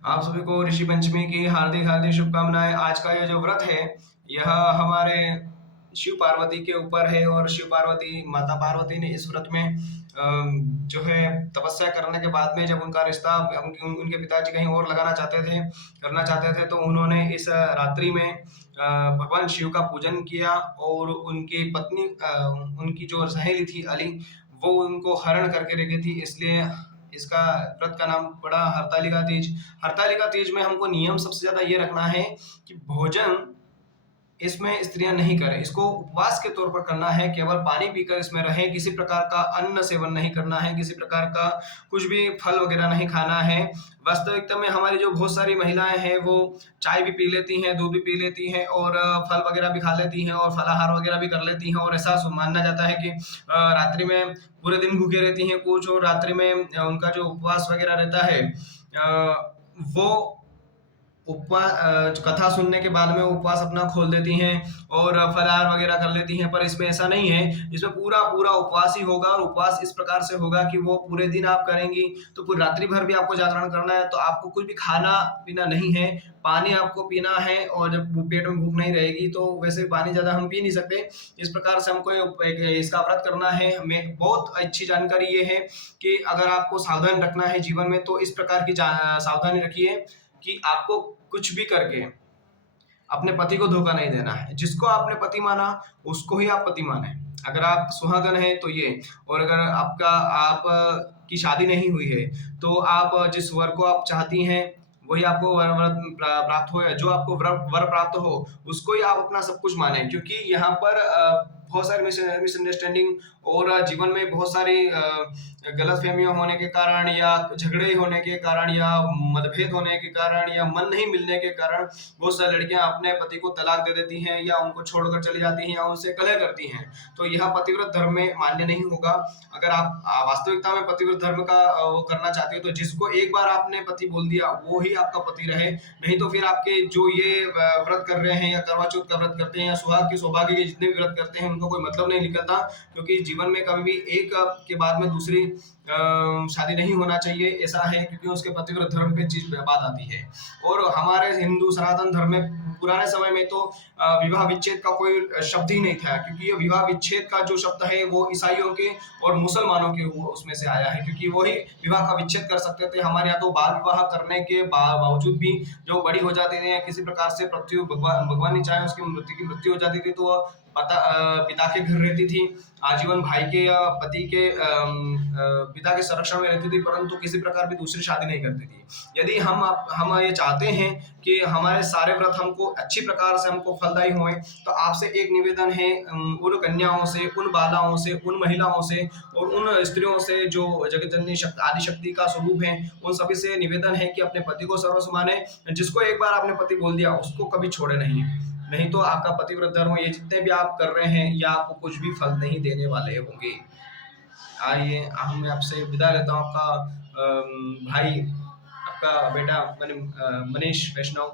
आप सभी को ऋषि पंचमी की हार्दिक हार्दिक शुभकामनाएं। आज का ये जो व्रत है, यह हमारे शिव पार्वती के ऊपर है और शिव पार्वती माता पार्वती ने इस व्रत में जो है तपस्या करने के बाद में जब उनका रिश्ता उनके पिताजी कहीं और लगाना चाहते थे, करना चाहते थे, तो उन्होंने इस रात्रि में भगवान शिव का पूजन किया और उनकी पत्नी उनकी जो सहेली थी अली, वो उनको हरण करके रखी थी। इसलिए इसका व्रत का नाम पड़ा हरतालिका तीज। हरतालिका तीज में हमको नियम सबसे ज्यादा ये रखना है कि भोजन इसमें स्त्रियां नहीं करें, इसको उपवास के तौर पर करना है, केवल पानी पीकर इसमें रहें, किसी प्रकार का अन्न सेवन नहीं करना है, किसी प्रकार का कुछ भी फल वगैरह नहीं खाना है। वास्तविकता में हमारी जो बहुत सारी महिलाएं हैं वो चाय भी पी लेती हैं, दूध भी पी लेती हैं और फल वगैरह भी खा लेती हैं और फलाहार वगैरह भी कर लेती हैं और ऐसा मानना जाता है कि रात्रि में पूरे दिन भूखे रहती हैं कुछ, और रात्रि में उनका जो उपवास वगैरह रहता है वो कथा सुनने के बाद में उपवास अपना खोल देती हैं और फलाहार वगैरह कर लेती हैं, पर इसमें ऐसा नहीं है। इसमें पूरा पूरा उपवास ही होगा और उपवास इस प्रकार से होगा कि वो पूरे दिन आप करेंगी तो पूरी रात्रि भर भी आपको जागरण करना है, तो आपको कुछ भी खाना पीना नहीं है, पानी आपको पीना है। और जब पेट में भूख नहीं रहेगी तो वैसे पानी ज्यादा हम पी नहीं सकते। इस प्रकार से हमको इसका व्रत करना है। हमें बहुत अच्छी जानकारी ये है कि अगर आपको सावधान रखना है जीवन में, तो इस प्रकार की सावधानी रखिए कि आपको कुछ भी करके अपने पति को धोखा नहीं देना है। जिसको आपने पति माना उसको ही आप पति माने। अगर आप सुहागन है तो ये, और अगर आप की शादी नहीं हुई है तो आप जिस वर को आप चाहती हैं वही आपको वर वर प्राप्त हो, या जो आपको वर प्राप्त हो उसको ही आप अपना सब कुछ माने। क्योंकि यहाँ पर बहुत सारी मिसअंडरस्टैंडिंग और जीवन में बहुत सारी गलतफहमियां होने के कारण या झगड़े होने के कारण या मतभेद होने के कारण या मन नहीं मिलने के कारण बहुत सारी लड़कियां अपने पति को तलाक दे देती हैं या उनको छोड़कर चली जाती हैं या उनसे कलह करती हैं। तो यह पतिव्रत धर्म में मान्य नहीं होगा। अगर आप वास्तविकता में पतिव्रत धर्म का वो करना चाहते हो तो जिसको एक बार आपने पति बोल दिया वो ही आपका पति रहे। नहीं तो फिर आपके जो ये व्रत कर रहे हैं या करवा चौथ का व्रत करते हैं या सुहाग के सौभाग्य के जितने भी व्रत करते हैं उनको कोई मतलब नहीं निकलता। क्योंकि जीवन में कभी भी एक के बाद में दूसरी शादी नहीं होना चाहिए, ऐसा है। क्योंकि उसके पतिव्रत धर्म पे चीज बात आती है। और हमारे हिंदू सनातन धर्म में पुराने समय में तो विवाह विच्छेद का कोई शब्द ही नहीं था। क्योंकि ये विवाह विच्छेद का जो शब्द है वो ईसाइयों के और मुसलमानों के उसमें से आया है, क्योंकि वही विवाह का विच्छेद कर सकते थे। हमारे यहाँ तो बाल विवाह करने के बावजूद भी जो बड़ी हो जाती थी या किसी प्रकार से मृत्यु भगवान ने चाहे उसकी मृत्यु हो जाती थी तो पिता के घर रहती थी, आजीवन भाई के या पति के पिता के संरक्षण में रहती थी, परंतु किसी प्रकार की दूसरी शादी नहीं करती थी। यदि हम ये चाहते हैं कि हमारे सारे व्रत हमको अच्छी प्रकार से हमको फलदायी हों, तो आपसे एक निवेदन है, उन कन्याओं से, उन बालाओं से, उन महिलाओं से और उन स्त्रियों से जो जगत जननी आदि शक्ति का स्वरूप है, उन सभी से निवेदन है कि अपने पति को सर्वस्व माने। जिसको एक बार आपने पति बोल दिया उसको कभी छोड़े नहीं। नहीं तो आपका पतिव्रत धर्म ये जितने भी आप कर रहे हैं ये आपको कुछ भी फल नहीं देने वाले होंगे। आइए हम आपसे विदा लेता हूँ। आपका भाई, आपका बेटा मनीष वैष्णव।